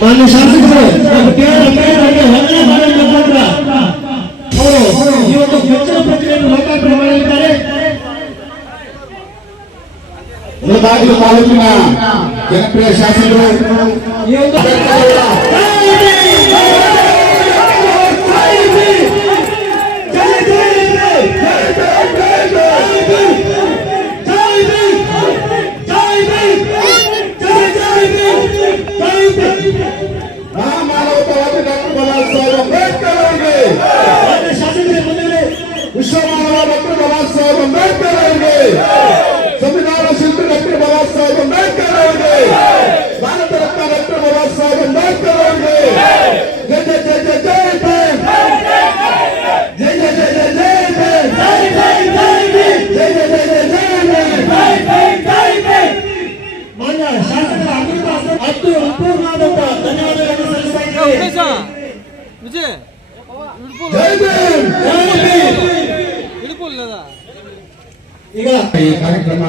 ಮಾನ್ಯ ಶಾಸಕರು ಅವರು ಈ ಒಂದು ಪ್ರಕ್ರಿಯೆಯನ್ನು ಲೋಕಾರ್ಪಣೆ ಮಾಡಲಿದ್ದಾರೆ ತಾಲೂಕಿನ ಜನಪ್ರಿಯ ಶಾಸಕರು ಈಗ ಈ ಕಾರ್ಯಕ್ರಮ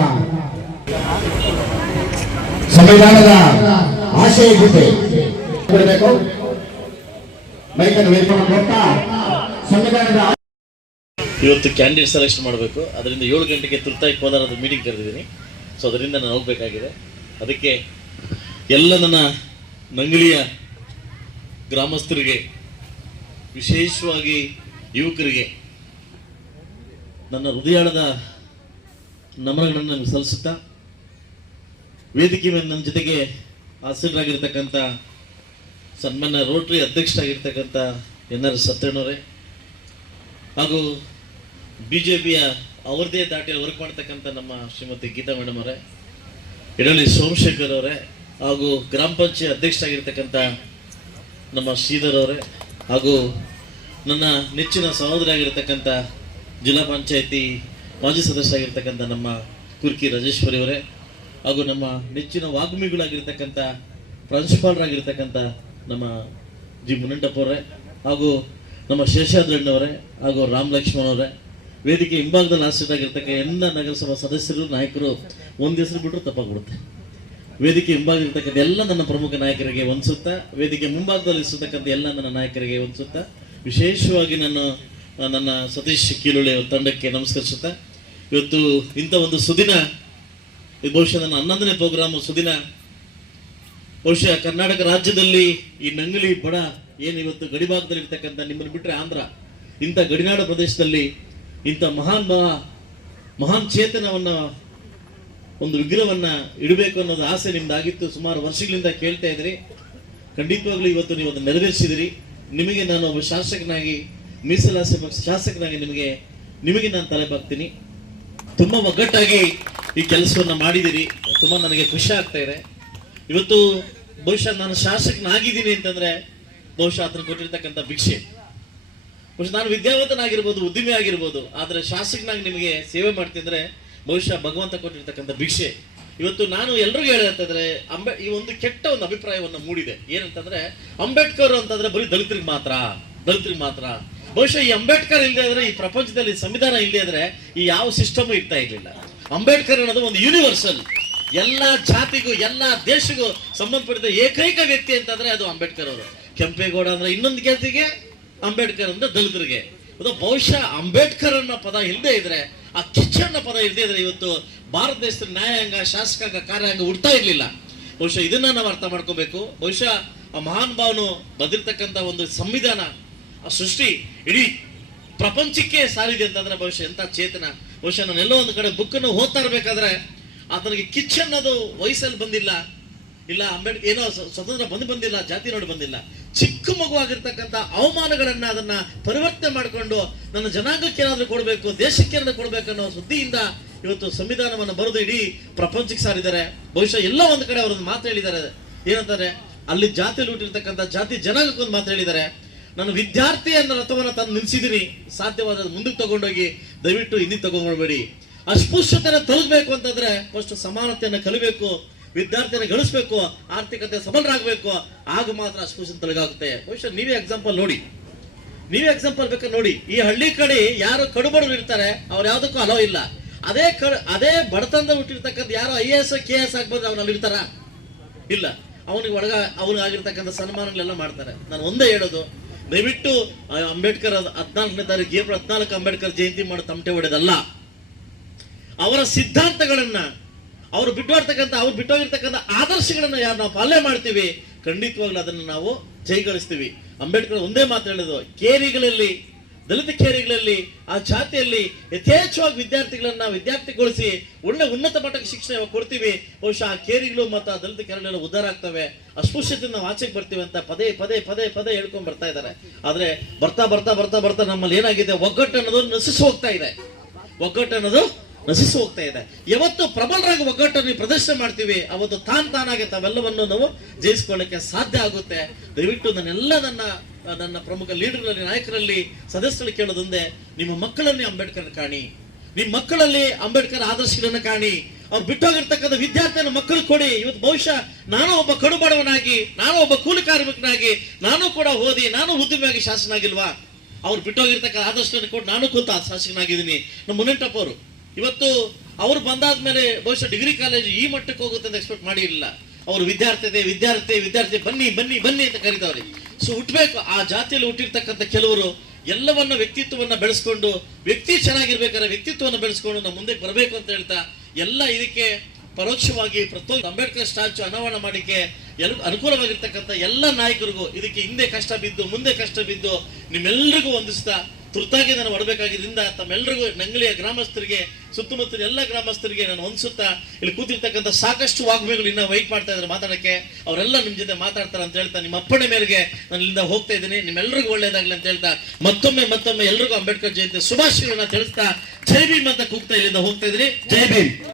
ಸಂವಿಧಾನದ ಆಶಯ ಗೀತೆ ಮೈಕನ್ನು ಸಂವಿಧಾನದ ಇವತ್ತು ಕ್ಯಾಂಡಿಡೇಟ್ ಸೆಲೆಕ್ಷನ್ ಮಾಡಬೇಕು ಅದರಿಂದ ಏಳು ಗಂಟೆಗೆ ತುರ್ತಾಗಿ ಕೋಲಾರದ ಮೀಟಿಂಗ್ ಕರೆದಿದ್ದೀನಿ ಸೊ ಅದರಿಂದ ನಾನು ಹೋಗಬೇಕಾಗಿದೆ ಅದಕ್ಕೆ ಎಲ್ಲ ನನ್ನ ನಂಗಲಿಯ ಗ್ರಾಮಸ್ಥರಿಗೆ ವಿಶೇಷವಾಗಿ ಯುವಕರಿಗೆ ನನ್ನ ಹೃದಯದ ನಮನಗಳನ್ನು ನಮ್ಗೆ ಸಲ್ಲಿಸುತ್ತಾ ವೇದಿಕೆ ಮೇಲೆ ನನ್ನ ಜೊತೆಗೆ ಆಸೀನರಾಗಿರ್ತಕ್ಕಂಥ ಸನ್ಮಾನ್ಯ ರೋಟ್ರಿ ಅಧ್ಯಕ್ಷರಾಗಿರ್ತಕ್ಕಂಥ ಎನ್ ಆರ್ ಸತ್ಯಣ್ಣವರೇ ಹಾಗೂ ಬಿ ಜೆ ಪಿಯ ಅವರದೇ ದಾಟಿಯಲ್ಲಿ ವರ್ಕ್ ಮಾಡ್ತಕ್ಕಂಥ ನಮ್ಮ ಶ್ರೀಮತಿ ಗೀತಾ ಮೇಡಮ್ ಅವರೇ ಇಡಲಿ ಸೋಮಶೇಖರ್ ಅವರೇ ಹಾಗೂ ಗ್ರಾಮ ಪಂಚಾಯತ್ ಅಧ್ಯಕ್ಷರಾಗಿರ್ತಕ್ಕಂಥ ನಮ್ಮ ಶ್ರೀಧರ್ ಅವರೇ ಹಾಗೂ ನನ್ನ ನೆಚ್ಚಿನ ಸಹೋದರಿಯಾಗಿರ್ತಕ್ಕಂಥ ಜಿಲ್ಲಾ ಪಂಚಾಯತಿ ಮಾಜಿ ಸದಸ್ಯರಾಗಿರ್ತಕ್ಕಂಥ ನಮ್ಮ ಕುರ್ಕಿ ರಾಜೇಶ್ವರಿ ಅವರೇ ಹಾಗೂ ನಮ್ಮ ನೆಚ್ಚಿನ ವಾಗ್ಮಿಗಳಾಗಿರ್ತಕ್ಕಂಥ ಪ್ರಾಂಶುಪಾಲರಾಗಿರ್ತಕ್ಕಂಥ ನಮ್ಮ ಜಿ ಮುನಂಟಪ್ಪ ಅವರೇ ಹಾಗೂ ನಮ್ಮ ಶೇಷಾದ್ರಣ್ಣವರೇ ಹಾಗೂ ರಾಮ್ ಲಕ್ಷ್ಮಣ್ ಅವರೇ ವೇದಿಕೆ ಹಿಂಭಾಗದಲ್ಲಿ ಆಸೀಟ್ ಆಗಿರ್ತಕ್ಕ ಎಲ್ಲ ನಗರಸಭಾ ಸದಸ್ಯರು ನಾಯಕರು ಒಂದು ಹೆಸರು ಬಿಟ್ಟರು ತಪ್ಪಾಗ್ಬಿಡುತ್ತೆ ವೇದಿಕೆ ಹಿಂಭಾಗ ಇರ್ತಕ್ಕಂಥ ಎಲ್ಲ ನನ್ನ ಪ್ರಮುಖ ನಾಯಕರಿಗೆ ಒಂದ್ಸುತ್ತ ವೇದಿಕೆ ಮುಂಭಾಗದಲ್ಲಿ ಇರ್ತಕ್ಕಂಥ ಎಲ್ಲ ನನ್ನ ನಾಯಕರಿಗೆ ಒಂದ್ಸುತ್ತ ವಿಶೇಷವಾಗಿ ನಾನು ನನ್ನ ಸತೀಶ್ ಅವರ ತಂಡಕ್ಕೆ ನಮಸ್ಕರಿಸುತ್ತಾ ಇವತ್ತು ಇಂಥ ಒಂದು ಸುದಿನ ಇದು ಬಹುಶಃ ನನ್ನ ಹನ್ನೊಂದನೇ ಪ್ರೋಗ್ರಾಮು ಸುದಿನ ಬಹುಶಃ ಕರ್ನಾಟಕ ರಾಜ್ಯದಲ್ಲಿ ಈ ನಂಗಲಿ ಬಡ ಏನು ಇವತ್ತು ಗಡಿಭಾಗದಲ್ಲಿ ಇರ್ತಕ್ಕಂಥ ನಿಮ್ಮನ್ನು ಬಿಟ್ಟರೆ ಆಂಧ್ರ ಇಂಥ ಗಡಿನಾಡ ಪ್ರದೇಶದಲ್ಲಿ ಇಂಥ ಮಹಾನ್ ಮಹಾ ಮಹಾನ್ ಚೇತನವನ್ನು ಒಂದು ವಿಗ್ರಹವನ್ನು ಇಡಬೇಕು ಅನ್ನೋದು ಆಸೆ ನಿಮ್ದಾಗಿತ್ತು ಸುಮಾರು ವರ್ಷಗಳಿಂದ ಕೇಳ್ತಾ ಇದ್ರಿ ಖಂಡಿತವಾಗ್ಲೂ ಇವತ್ತು ನೀವು ಅದನ್ನು ನೆರವೇರಿಸಿದಿರಿ ನಿಮಗೆ ನಾನು ಒಬ್ಬ ಶಾಸಕನಾಗಿ ಮೀಸಲಾಸೆ ಪಕ್ಷ ಶಾಸಕನಾಗಿ ನಿಮಗೆ ನಿಮಗೆ ನಾನು ತಲೆ ತುಂಬ ಒಗ್ಗಟ್ಟಾಗಿ ಈ ಕೆಲಸವನ್ನು ಮಾಡಿದ್ದೀರಿ ತುಂಬ ನನಗೆ ಖುಷಿ ಆಗ್ತಾ ಇದೆ ಇವತ್ತು ಬಹುಶಃ ನಾನು ಶಾಸಕನಾಗಿದ್ದೀನಿ ಅಂತಂದರೆ ಬಹುಶಃ ಅದನ್ನು ಕೊಟ್ಟಿರ್ತಕ್ಕಂಥ ಭಿಕ್ಷೆ ಬಹುಶಃ ನಾನು ವಿದ್ಯಾವಂತನಾಗಿರ್ಬೋದು ಉದ್ದಿಮೆ ಆಗಿರ್ಬೋದು ಆದರೆ ಶಾಸಕನಾಗಿ ನಿಮಗೆ ಸೇವೆ ಮಾಡ್ತಿದ್ರೆ ಬಹುಶಃ ಭಗವಂತ ಕೊಟ್ಟಿರ್ತಕ್ಕಂಥ ಭಿಕ್ಷೆ ಇವತ್ತು ನಾನು ಎಲ್ರಿಗೂ ಹೇಳಂತಂದ್ರೆ ಅಂಬೆ ಈ ಒಂದು ಕೆಟ್ಟ ಒಂದು ಅಭಿಪ್ರಾಯವನ್ನು ಮೂಡಿದೆ ಏನಂತಂದ್ರೆ ಅಂಬೇಡ್ಕರ್ ಅಂತಂದ್ರೆ ಬರೀ ದಲಿತರಿಗೆ ಮಾತ್ರ ದಲಿತರಿಗೆ ಮಾತ್ರ ಬಹುಶಃ ಈ ಅಂಬೇಡ್ಕರ್ ಇಲ್ಲದೆ ಇದ್ರೆ ಈ ಪ್ರಪಂಚದಲ್ಲಿ ಸಂವಿಧಾನ ಇಲ್ಲದೆ ಇದ್ರೆ ಈ ಯಾವ ಸಿಸ್ಟಮ್ ಇರ್ತಾ ಇರಲಿಲ್ಲ ಅಂಬೇಡ್ಕರ್ ಅನ್ನೋದು ಒಂದು ಯೂನಿವರ್ಸಲ್ ಎಲ್ಲ ಜಾತಿಗೂ ಎಲ್ಲ ದೇಶಗೂ ಸಂಬಂಧಪಟ್ಟಿದ ಏಕೈಕ ವ್ಯಕ್ತಿ ಅಂತಂದ್ರೆ ಅದು ಅಂಬೇಡ್ಕರ್ ಅವರು ಕೆಂಪೇಗೌಡ ಅಂದ್ರೆ ಇನ್ನೊಂದು ಜಾತಿಗೆ ಅಂಬೇಡ್ಕರ್ ಅಂದ್ರೆ ದಲಿತರಿಗೆ ಅದು ಬಹುಶಃ ಅಂಬೇಡ್ಕರ್ ಅನ್ನೋ ಪದ ಇಲ್ಲದೆ ಇದ್ರೆ ಆ ಕಿಚ್ಚನ್ನ ಪದ ಇಲ್ಲದೆ ಇದ್ರೆ ಇವತ್ತು ಭಾರತ ದೇಶದ ನ್ಯಾಯಾಂಗ ಶಾಸಕಾಂಗ ಕಾರ್ಯಾಂಗ ಹುಡ್ತಾ ಇರಲಿಲ್ಲ ಬಹುಶಃ ಇದನ್ನ ನಾವು ಅರ್ಥ ಮಾಡ್ಕೋಬೇಕು ಬಹುಶಃ ಆ ಮಹಾನ್ ಭಾವನು ಬದಿರ್ತಕ್ಕಂಥ ಒಂದು ಸಂವಿಧಾನ ಆ ಸೃಷ್ಟಿ ಇಡೀ ಪ್ರಪಂಚಕ್ಕೆ ಸಾರಿದೆ ಅಂತಂದ್ರೆ ಬಹುಶಃ ಎಂಥ ಚೇತನ ಬಹುಶಃ ನಾನು ಎಲ್ಲೋ ಒಂದು ಕಡೆ ಬುಕ್ಕನ್ನು ಓದ್ತಾ ಇರ್ಬೇಕಾದ್ರೆ ಆತನಿಗೆ ಕಿಚ್ ಅನ್ನೋದು ವಯಸ್ಸಲ್ಲಿ ಬಂದಿಲ್ಲ ಇಲ್ಲ ಅಂಬೇಡ್ಕರ್ ಏನೋ ಸ್ವತಂತ್ರ ಬಂದು ಬಂದಿಲ್ಲ ಜಾತಿ ನೋಡಿ ಬಂದಿಲ್ಲ ಚಿಕ್ಕ ಮಗುವಾಗಿರ್ತಕ್ಕಂಥ ಅವಮಾನಗಳನ್ನ ಅದನ್ನ ಪರಿವರ್ತನೆ ಮಾಡಿಕೊಂಡು ನನ್ನ ಜನಾಂಗಕ್ಕೆ ಏನಾದರೂ ಕೊಡಬೇಕು ದೇಶಕ್ಕೆ ಏನಾದ್ರು ಕೊಡಬೇಕು ಅನ್ನೋ ಸುದ್ದಿಯಿಂದ ಇವತ್ತು ಸಂವಿಧಾನವನ್ನು ಬರೆದು ಇಡೀ ಪ್ರಪಂಚಕ್ಕೆ ಸಾರಿದ್ದಾರೆ ಬಹುಶಃ ಎಲ್ಲ ಒಂದು ಕಡೆ ಅವರೊಂದು ಮಾತು ಹೇಳಿದ್ದಾರೆ ಏನಂತಾರೆ ಅಲ್ಲಿ ಜಾತಿ ಹುಟ್ಟಿರ್ತಕ್ಕಂಥ ಜಾತಿ ಜನಾಂಗಕ್ಕೊಂದು ಮಾತು ಹೇಳಿದ್ದಾರೆ ನಾನು ವಿದ್ಯಾರ್ಥಿ ಅನ್ನೋ ರಥವನ್ನು ತಂದು ನಿಲ್ಸಿದ್ದೀನಿ ಸಾಧ್ಯವಾದ ಮುಂದಕ್ಕೆ ತಗೊಂಡೋಗಿ ದಯವಿಟ್ಟು ಹಿಂದಿಗೆ ತಗೊಂಡ್ಬೇಡಿ ಅಸ್ಪೃಶ್ಯತೆಯನ್ನು ತಲುಪಬೇಕು ಅಂತಂದ್ರೆ ಫಸ್ಟ್ ಸಮಾನತೆಯನ್ನು ಕಲಿಬೇಕು ವಿದ್ಯಾರ್ಥಿಯನ್ನು ಗಳಿಸ್ಬೇಕು ಆರ್ಥಿಕತೆ ಸಬಲರಾಗಬೇಕು ಆಗ ಮಾತ್ರ ಅಸ್ಪೃಶ್ಯತೆ ತೊಲಗಾಗುತ್ತೆ ಬಹುಶಃ ನೀವೇ ಎಕ್ಸಾಂಪಲ್ ನೋಡಿ ನೀವೇ ಎಕ್ಸಾಂಪಲ್ ಬೇಕಾದ್ರೆ ನೋಡಿ ಈ ಹಳ್ಳಿ ಕಡೆ ಯಾರು ಕಡುಬಡವರು ಇರ್ತಾರೆ ಅವ್ರು ಯಾವುದಕ್ಕೂ ಅಲೋ ಇಲ್ಲ ಅದೇ ಕಡ ಅದೇ ಬಡತನದ ಹುಟ್ಟಿರ್ತಕ್ಕಂಥ ಯಾರು I A S K S ಆಗ್ಬಂದ್ರೆ ಅಲ್ಲಿ ಇರ್ತಾರ ಇಲ್ಲ ಅವನಿಗೆ ಒಳಗ ಅವನಿಗಾಗಿರ್ತಕ್ಕಂಥ ಸನ್ಮಾನಗಳೆಲ್ಲ ಮಾಡ್ತಾರೆ ನಾನು ಒಂದೇ ಹೇಳೋದು ದಯವಿಟ್ಟು ಅಂಬೇಡ್ಕರ್ ಹದಿನಾಲ್ಕನೇ ತಾರೀಕು ಏಪ್ರಿಲ್ ಹದಿನಾಲ್ಕು ಅಂಬೇಡ್ಕರ್ ಜಯಂತಿ ಮಾಡೋ ತಮಟೆ ಹೊಡೆದಲ್ಲ ಅವರ ಸಿದ್ಧಾಂತಗಳನ್ನ ಅವ್ರು ಬಿಟ್ಟೋರ್ತಕ್ಕಂಥ ಅವ್ರು ಬಿಟ್ಟೋಗಿರ್ತಕ್ಕಂಥ ಆದರ್ಶಗಳನ್ನ ಯಾರು ನಾವು ಪಾಲನೆ ಮಾಡ್ತೀವಿ ಖಂಡಿತವಾಗ್ಲೂ ಅದನ್ನು ನಾವು ಜೈಗಳಿಸ್ತೀವಿ ಅಂಬೇಡ್ಕರ್ ಒಂದೇ ಮಾತು ಹೇಳೋದು ಕೇರಿಗಳಲ್ಲಿ ದಲಿತ ಕೇರಿಗಳಲ್ಲಿ ಆ ಜಾತಿಯಲ್ಲಿ ಯಥೇಚ್ಛವಾಗಿ ವಿದ್ಯಾರ್ಥಿಗಳನ್ನ ವಿದ್ಯಾರ್ಥಿಗೊಳಿಸಿ ಒಳ್ಳೆ ಉನ್ನತ ಮಟ್ಟಕ್ಕೆ ಶಿಕ್ಷಣ ಕೊಡ್ತೀವಿ ಬಹುಶಃ ಆ ಕೇರಿಗಳು ಮತ್ತು ಆ ದಲಿತ ಕೇರಿಗಳು ಉದ್ಧಾರ ಆಗ್ತವೆ ಅಸ್ಪೃಶ್ಯತೆ ನಾವು ಆಚೆಗೆ ಬರ್ತೀವಿ ಅಂತ ಪದೇ ಪದೇ ಪದೇ ಪದೇ ಹೇಳ್ಕೊಂಡು ಬರ್ತಾ ಇದ್ದಾರೆ ಆದರೆ ಬರ್ತಾ ಬರ್ತಾ ಬರ್ತಾ ಬರ್ತಾ ನಮ್ಮಲ್ಲಿ ಏನಾಗಿದೆ ಒಗ್ಗಟ್ಟು ಅನ್ನೋದು ನಶಿಸಿ ಹೋಗ್ತಾ ಇದೆ ಒಗ್ಗಟ್ಟು ಅನ್ನೋದು ನಶಿಸಿ ಹೋಗ್ತಾ ಇದೆ ಯಾವತ್ತು ಪ್ರಬಲರಾಗಿ ಒಗ್ಗಟ್ಟನ್ನು ಪ್ರದರ್ಶನ ಮಾಡ್ತೀವಿ ಅವತ್ತು ತಾನ್ ತಾನಾಗಿ ತಾವೆಲ್ಲವನ್ನು ನಾವು ಜಯಿಸ್ಕೊಳ್ಳಕ್ಕೆ ಸಾಧ್ಯ ಆಗುತ್ತೆ ದಯವಿಟ್ಟು ನನ್ನೆಲ್ಲ ನನ್ನ ನನ್ನ ಪ್ರಮುಖ ಲೀಡರ್ನಲ್ಲಿ ನಾಯಕರಲ್ಲಿ ಸದಸ್ಯರಲ್ಲಿ ಕೇಳೋದೊಂದೇ ನಿಮ್ಮ ಮಕ್ಕಳಲ್ಲಿ ಅಂಬೇಡ್ಕರ್ ಕಾಣಿ ನಿಮ್ಮ ಮಕ್ಕಳಲ್ಲಿ ಅಂಬೇಡ್ಕರ್ ಆದರ್ಶಗಳನ್ನು ಕಾಣಿ ಅವ್ರು ಬಿಟ್ಟೋಗಿರ್ತಕ್ಕಂಥ ವಿದ್ಯಾರ್ಥಿಯನ್ನು ಮಕ್ಕಳು ಕೊಡಿ ಇವತ್ತು ಬಹುಶಃ ನಾನು ಒಬ್ಬ ಕಡುಬಡವನಾಗಿ ನಾನು ಒಬ್ಬ ಕೂಲಿ ಕಾರ್ಮಿಕನಾಗಿ ನಾನು ಕೂಡ ಓದಿ ನಾನು ಉದ್ಯಮಿಯಾಗಿ ಆಗಿಲ್ವಾ ಅವ್ರು ಬಿಟ್ಟೋಗಿರ್ತಕ್ಕಂಥ ಆದರ್ಶಗಳನ್ನು ಕೊಟ್ಟು ನಾನು ಕೂತ ಶಾಸಕನಾಗಿದ್ದೀನಿ ನಮ್ಮ ಮುನೇಟಪ್ಪ ಅವರು ಇವತ್ತು ಅವ್ರು ಬಂದಾದ ಮೇಲೆ ಬಹುಶಃ ಡಿಗ್ರಿ ಕಾಲೇಜು ಈ ಮಟ್ಟಕ್ಕೆ ಹೋಗುತ್ತೆ ಅಂತ ಎಕ್ಸ್ಪೆಕ್ಟ್ ಮಾಡಿರಲಿಲ್ಲ ಅವರು ವಿದ್ಯಾರ್ಥಿ ವಿದ್ಯಾರ್ಥಿ ವಿದ್ಯಾರ್ಥಿ ಬನ್ನಿ ಬನ್ನಿ ಬನ್ನಿ ಅಂತ ಕರೀತಾವ್ರಿ ಸೊ ಹುಟ್ಟಬೇಕು ಆ ಜಾತಿಯಲ್ಲಿ ಹುಟ್ಟಿರ್ತಕ್ಕಂಥ ಕೆಲವರು ಎಲ್ಲವನ್ನ ವ್ಯಕ್ತಿತ್ವವನ್ನ ಬೆಳೆಸ್ಕೊಂಡು ವ್ಯಕ್ತಿ ಚೆನ್ನಾಗಿರ್ಬೇಕಾದ್ರೆ ವ್ಯಕ್ತಿತ್ವವನ್ನು ಬೆಳೆಸ್ಕೊಂಡು ನಾವು ಮುಂದೆ ಬರಬೇಕು ಅಂತ ಹೇಳ್ತಾ ಎಲ್ಲ ಇದಕ್ಕೆ ಪರೋಕ್ಷವಾಗಿ ಪ್ರತಿಯೊಂದು ಅಂಬೇಡ್ಕರ್ ಸ್ಟ್ಯಾಚು ಅನಾವರಣ ಮಾಡಿಕೆ ಎಲ್ ಅನುಕೂಲವಾಗಿರ್ತಕ್ಕಂಥ ಎಲ್ಲ ನಾಯಕರಿಗೂ ಇದಕ್ಕೆ ಹಿಂದೆ ಕಷ್ಟ ಬಿದ್ದು ಮುಂದೆ ಕಷ್ಟ ಬಿದ್ದು ನಿಮ್ಮೆಲ್ಲರಿಗೂ ಹೊಂದಿಸ್ತಾ ತುರ್ತಾಗಿ ನಾನು ಹೊರಬೇಕಾಗಿದ್ದರಿಂದ ತಮ್ಮೆಲ್ಲರಿಗೂ ನಂಗಲಿಯ ಗ್ರಾಮಸ್ಥರಿಗೆ ಸುತ್ತಮುತ್ತಲಿನ ಎಲ್ಲ ಗ್ರಾಮಸ್ಥರಿಗೆ ನಾನು ಹೊಂದಿಸುತ್ತಾ ಇಲ್ಲಿ ಕೂತಿರ್ತಕ್ಕಂಥ ಸಾಕಷ್ಟು ವಾಗ್ಮಿಗಳು ಇನ್ನೂ ವೈಟ್ ಮಾಡ್ತಾ ಇದ್ದಾರೆ ಮಾತಾಡಕ್ಕೆ ಅವರೆಲ್ಲ ನಿಮ್ಮ ಜೊತೆ ಮಾತಾಡ್ತಾರೆ ಅಂತ ಹೇಳ್ತಾ ನಿಮ್ಮ ಅಪ್ಪಣೆ ಮೇರೆಗೆ ನಾನು ಇಲ್ಲಿಂದ ಹೋಗ್ತಾ ಇದ್ದೀನಿ ನಿಮ್ಮೆಲ್ಲರಿಗೂ ಒಳ್ಳೆಯದಾಗಲಿ ಅಂತ ಹೇಳ್ತಾ ಮತ್ತೊಮ್ಮೆ ಮತ್ತೊಮ್ಮೆ ಎಲ್ರಿಗೂ ಅಂಬೇಡ್ಕರ್ ಜಯಂತಿ ಶುಭಾಶಯಗಳನ್ನ ತಿಳಿಸ್ತಾ ಜೈ ಭೀಮ್ ಅಂತ ಕೂಗ್ತಾ ಇಲ್ಲಿಂದ ಹೋಗ್ತಾ ಇದ್ದೀನಿ ಜೈ ಭೀಮ್